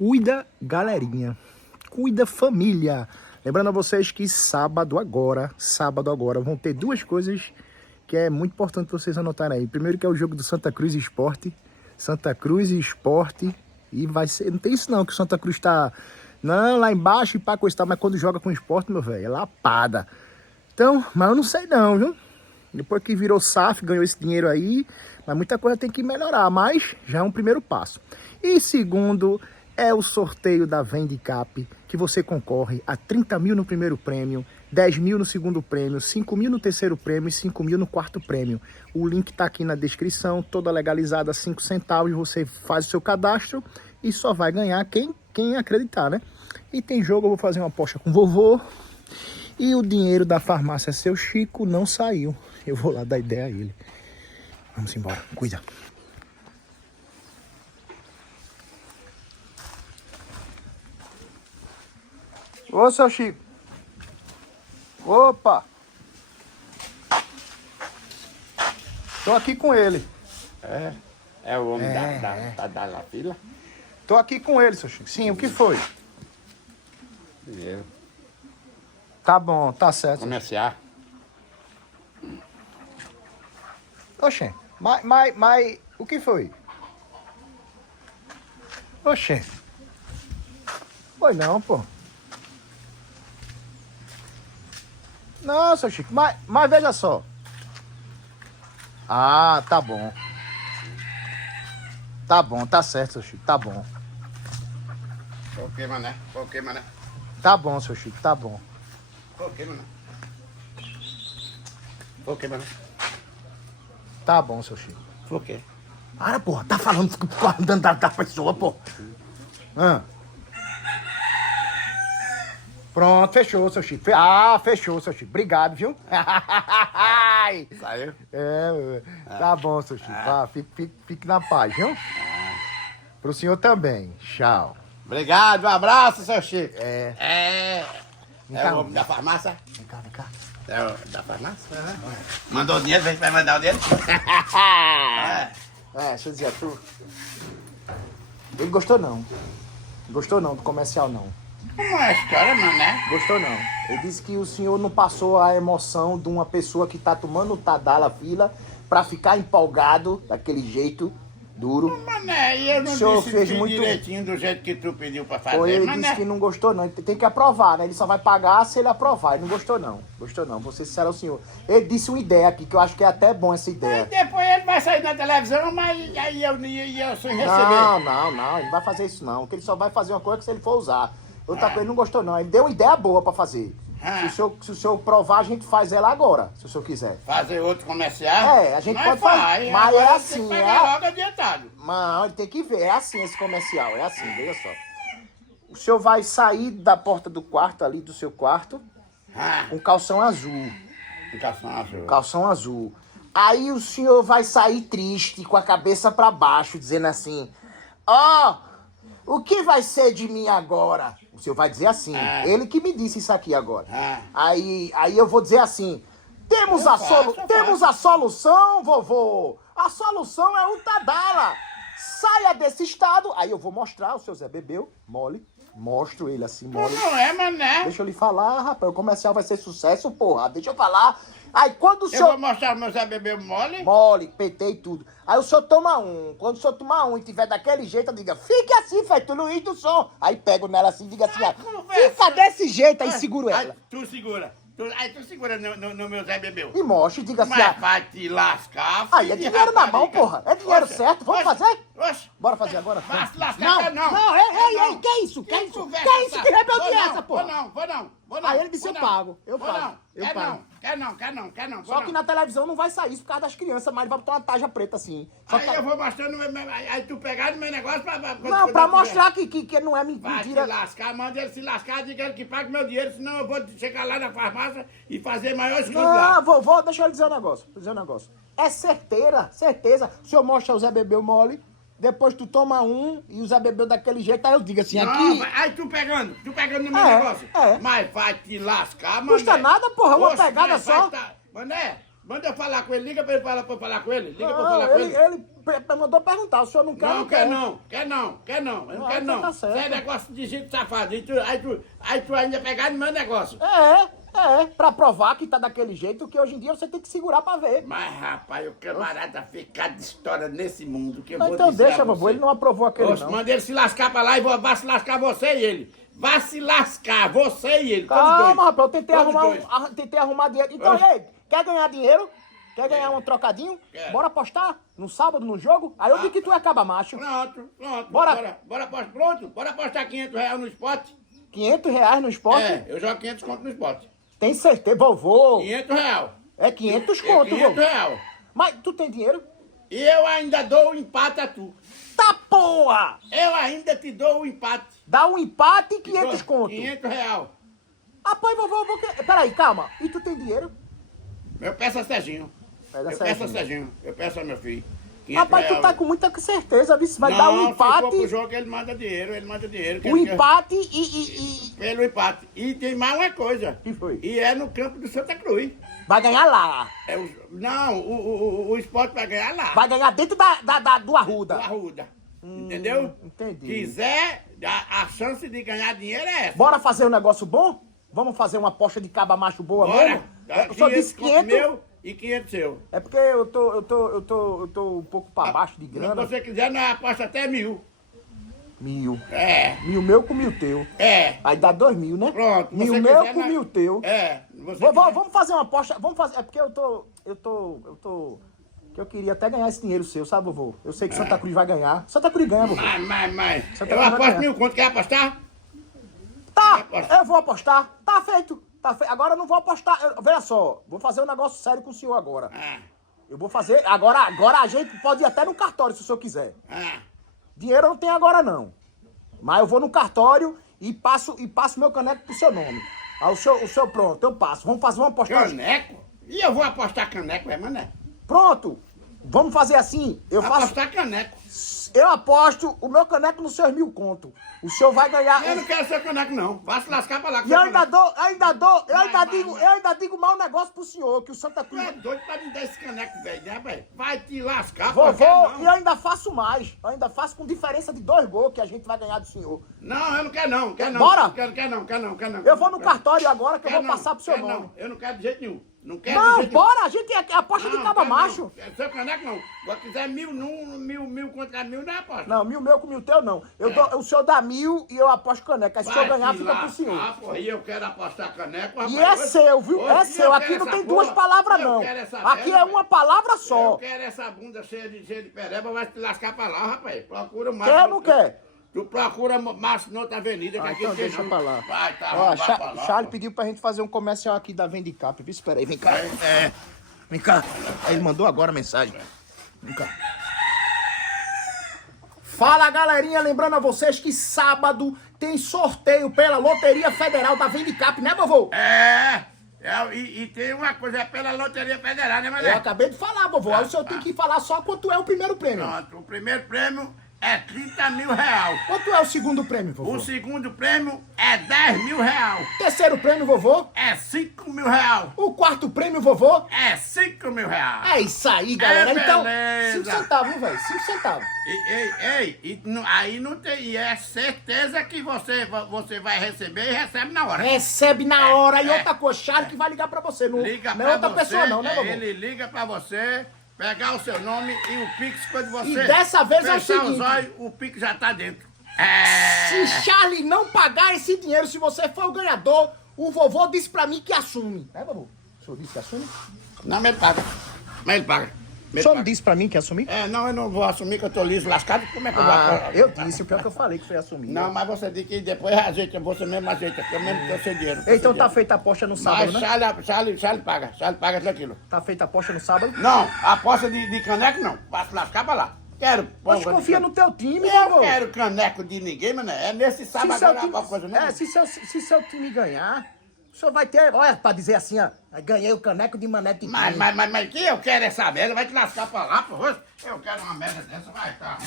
Cuida, galerinha. Cuida, família. Lembrando a vocês que sábado agora, vão ter duas coisas que é muito importante vocês anotarem aí. Primeiro que é o jogo do Santa Cruz Esporte. Santa Cruz Esporte. E vai ser... Não tem isso não, que o Santa Cruz tá... Não, lá embaixo e pá, coisa tal. Mas quando joga com o Esporte, meu velho, é lapada. Então, mas eu não sei não, viu? Depois que virou SAF, ganhou esse dinheiro aí, mas muita coisa tem que melhorar, mas já é um primeiro passo. E segundo, é o sorteio da Vendicap, que você concorre a 30 mil no primeiro prêmio, 10 mil no segundo prêmio, 5 mil no terceiro prêmio e 5 mil no quarto prêmio. O link tá aqui na descrição, toda legalizada, 5 centavos, você faz o seu cadastro e só vai ganhar quem acreditar, né? E tem jogo, eu vou fazer uma aposta com o vovô. E o dinheiro da farmácia Seu Chico não saiu. Eu vou lá dar ideia a ele. Vamos embora, cuida. Ô, Seu Chico. Opa. Tô aqui com ele. É o homem da fila? Tô aqui com ele, Seu Chico. Sim, o que foi? Dinheiro. Tá bom, tá certo. Comerciar. Oxê, mas o que foi? Oxê. Foi não, pô. Não, Seu Chico, mas veja só. Ah, tá bom. Tá bom, tá certo, Seu Chico, tá bom. Por que, mané? Por que, mané? Tá bom, Seu Chico, tá bom. Por que, mané? Por que, mané? Tá bom, Seu Chico. Por quê? Para, porra, tá falando da pessoa, pô. Pronto, fechou, Seu Chico. Fechou, Seu Chico. Obrigado, viu? Saiu? Tá bom, Seu Chico. Vá, fique na paz, viu? Pro senhor também. Tchau. Obrigado, um abraço, seu Chico. Vem É cá, o homem da farmácia? Vem cá. É o da farmácia? Mandou o dinheiro, vem que vai mandar o dinheiro. Deixa eu dizer a tu. Ele gostou não. Gostou não do comercial, não. Como é a história, mané? Gostou não. Ele disse que o senhor não passou a emoção de uma pessoa que tá tomando o Tadala fila pra ficar empolgado daquele jeito duro. Mané, e eu não O senhor disse fez muito direitinho do jeito que tu pediu pra Ou fazer, ele mané. disse que não gostou não. Ele tem que aprovar, né? Ele só vai pagar se ele aprovar. Ele não gostou não. Gostou não. Você sincero ao senhor. Ele disse uma ideia aqui que eu acho que é até bom essa Aí ideia. depois ele vai sair na televisão, mas aí eu sem receber. Não. Ele não vai fazer isso não. Que ele só vai fazer uma coisa que se ele for usar. Outra coisa ele não gostou não. Ele deu uma ideia boa pra fazer. Se o senhor provar, a gente faz ela agora, se o senhor quiser. Fazer outro comercial? A gente pode fazer. Mas é assim, tem que pagar logo adiantado. Não, ele tem que ver. É assim esse comercial. É assim, veja só. O senhor vai sair da porta do quarto ali, do seu quarto, com calção azul. Calção azul. Aí o senhor vai sair triste, com a cabeça pra baixo, dizendo assim: o que vai ser de mim agora? O senhor vai dizer assim. Ele que me disse isso aqui agora. Aí eu vou dizer assim: temos a solução, vovô. A solução é o Tadala. Saia desse estado. Aí eu vou mostrar, o seu Zé bebeu, mole. Mostro ele assim, mole. Não é, mané. Deixa eu lhe falar, rapaz. O comercial vai ser sucesso, porra. Deixa eu falar. Aí quando o Eu senhor... vou mostrar o meu Zé bebeu mole. Mole, petei tudo. Aí o senhor toma um. Quando o senhor tomar um e tiver daquele jeito, eu diga: fique assim, feito Luiz do som. Aí pego nela assim e diga assim: fica desse jeito. Aí seguro ela. Tu segura. Aí tu segura no meu Zé bebeu. E mostra e diga assim: Mas vai te lascar, filho. aí é dinheiro na mão, porra. É dinheiro certo. Vamos fazer? Oxe. Bora fazer agora? Vai se lascar, Não, não. ei, que é isso? Que é isso? Que é isso? Que rebeldia é essa, porra? Vou não. Aí ele disse: eu pago. Eu Vou pago. não. Eu Quer pago. não. Só que na televisão não vai sair isso por causa das crianças, mas ele vai botar uma tarja preta assim. Aí eu vou mostrando, aí tu pegar no meu negócio Não, pra mostrar que não é vai mentira. se lascar, manda ele se lascar, diga ele que pague meu dinheiro, senão eu vou chegar lá na farmácia e fazer maior escândalo lá. Não, vovô, deixa eu dizer um negócio. É certeza. O senhor mostra o Zé bebeu mole, depois tu toma um e o Zé bebeu daquele jeito, aí eu digo assim, Não, aqui... aí tu pegando no meu negócio. É. Mas vai te lascar, mano. Custa nada, porra, uma pegada só. Mané, Manda eu falar com ele, liga pra ele pra eu falar com ele. Liga pra eu Não, falar com ele. ele mandou perguntar, o senhor não quer, Não, não quer quer. não, quer não, quer não, eu não Ah, quero então não. tá Isso é certo. negócio de gente safado. Aí tu ainda pegar no meu negócio. Pra provar que tá daquele jeito, que hoje em dia você tem que segurar pra ver. Mas, rapaz, o camarada ficar de história nesse mundo que eu vou Então dizer deixa, a vovô, você. ele não aprovou aquele Oxe, não. manda ele se lascar pra lá e vai se lascar você e ele. Vai se lascar, você e ele, todos Calma, dois. rapaz, eu tentei Todos arrumar, dois. tentei arrumar dinheiro. Então, Oxe. e aí, quer ganhar dinheiro? Quer ganhar um trocadinho? Quero. Bora apostar no sábado, no jogo? Aí eu digo que tu é caba macho. Pronto. Bora. Bora apostar, pronto. Bora apostar R$500 no esporte. R$500 no esporte? É, eu jogo 500 conto no esporte. Tem certeza, vovô? R$500. É 500 conto, R$500. vovô. Mas tu tem dinheiro? E eu ainda dou o empate a tu. Tá porra! Eu ainda te dou o empate. Dá um empate e Te 500 dou conto. R$500. Rapaz, vovô, peraí, calma. E tu tem dinheiro? Eu peço a Serginho. Pega a Eu peço a Serginho. Serginho. Eu peço a meu filho. Rapaz, tu tá com muita certeza, viu? Vai Não, dar um se for pro empate. jogo, ele manda dinheiro. O empate e Pelo empate. E tem mais uma coisa. Que foi? E é no campo do Santa Cruz. vai ganhar lá. É não, o esporte vai ganhar lá. Vai ganhar dentro do Arruda. Do Arruda. Entendeu? entendi. Quiser, a chance de ganhar dinheiro é essa. Bora fazer um negócio bom? Vamos fazer uma aposta de caba macho boa Bora. mesmo? Dá Eu só disse 500. meu e 500 seu. É porque eu tô um pouco pra baixo de Se grana. você quiser, nós aposta até 1.000. 1.000. É. 1.000 meu com 1.000 teu. É. Aí dá 2.000, né? Pronto. 1.000 você meu quiser, com nós- 1.000 teu. É. Você quiser. Vamos fazer uma aposta. Vamos fazer. É porque eu tô. Que eu queria até ganhar esse dinheiro seu, sabe, vovô? Eu sei que Santa Cruz vai ganhar. Santa Cruz ganha, vovô. Mas. Santa Eu Cruz vai aposto ganhar. 1.000 conto. Quer apostar? Tá, aposta. eu vou apostar. Tá feito. Tá feito. Agora eu não vou apostar. Veja só, vou fazer um negócio sério com o senhor agora. Eu vou fazer. Agora a gente pode ir até no cartório se o senhor quiser. Dinheiro eu não tenho agora, não. Mas eu vou no cartório e passo meu caneco pro seu nome. Aí o senhor pronto, eu passo. Vamos fazer uma apostagem. Caneco? E eu vou apostar caneco, mané? Pronto. Vamos fazer assim. Apostar caneco. Eu aposto o meu caneco nos seus 1.000 conto. O senhor vai ganhar. Eu não quero seu caneco, não. Vai se lascar pra lá. com E eu seu ainda caneco. eu ainda digo mau negócio pro senhor, que o Santa Tu Cruz. é doido pra me dar esse caneco, velho, né, velho? Vai te lascar, Vovô, qualquer não. e eu ainda faço mais. Eu ainda faço com diferença de 2 gols que a gente vai ganhar do senhor. Não, eu não quero não, quero não. Bora? Quer não. Eu vou no cartório agora que eu Quero vou passar pro seu quero nome. Não. Eu não quero de jeito nenhum. Não quero de Não, jeito bora, a gente é aposta nenhum. de caba quero macho. Não. Seu caneco não. Se quiser 1.000 num, 1.000 contra 1.000, não é aposta. Não, 1.000 meu com 1.000 teu não. O senhor dá 1.000 e eu aposto caneca. Aí se o senhor ganhar, fica pro senhor. Porra, e eu quero apostar caneco, rapaz. E é Hoje- seu, viu? hoje É eu seu. quero Aqui não essa tem porra. duas palavras, Eu não. quero essa Aqui merda, é uma velho. palavra Eu só. quero essa bunda cheia de pereba, vai te lascar pra lá, rapaz. Procura o Quer ou não quer? Tu procura macho na outra avenida, que aqui Então não tem deixa não. pra lá. Vai, tá, Ó, vai pra lá. Charles pediu pra gente fazer um comercial aqui da Vendicap. Viu? Espera aí, vem cá. Vem cá. Ele mandou agora a mensagem. Vem cá. Fala, galerinha. Lembrando a vocês que sábado tem sorteio pela Loteria Federal da Vendicap, né, vovô? E tem uma coisa, é pela Loteria Federal, né, Eu mané? acabei de falar, vovô. Aí o senhor tem que falar só quanto é o primeiro prêmio. Pronto, o primeiro prêmio é 30 mil. Quanto é o segundo prêmio, vovô? O segundo prêmio é 10 mil. Terceiro prêmio, vovô? É 5 mil. O quarto prêmio, vovô? É 5 mil. É isso aí, galera. Então, beleza. 5 centavos, velho. 5 centavos. Aí não tem. E é certeza que você vai receber e recebe na hora. Recebe na hora. E outra coisa, Charles que vai ligar pra você. Não, Liga não pra é outra você, pessoa, não, né, vovô? ele liga pra você, pegar o seu nome e o Pix quando você. E dessa vez é o fechar seguinte. os olhos, o Pix já tá dentro. Se Charlie não pagar esse dinheiro, se você for o ganhador, o vovô disse pra mim que assume. É, vovô? O senhor disse que assume? Não, mas ele paga. Mas ele paga. O senhor não disse pra mim que assume? Não, eu não vou assumir que eu tô liso, lascado. Como é que eu vou Eu disse, o pior que eu falei que foi assumir. Não, mas você disse que depois ajeita, você mesmo ajeita, porque eu mesmo tô sem dinheiro. Então tá feita a aposta no sábado, Mas né? Charlie paga tranquilo. Tá feita a aposta no sábado? Não, aposta de caneco não. Vai se lascar pra lá. Quero. Mas confia no teu time, Eu vovô. quero caneco de ninguém, mano. É nesse sábado Se seu agora time, uma coisa, né? se seu time ganhar, o senhor vai ter, olha, pra dizer assim, ó, ganhei o caneco de Mané Tiquinho. Mas que eu quero essa merda, vai te lascar pra lá, porra. Eu quero uma merda dessa, vai, tá.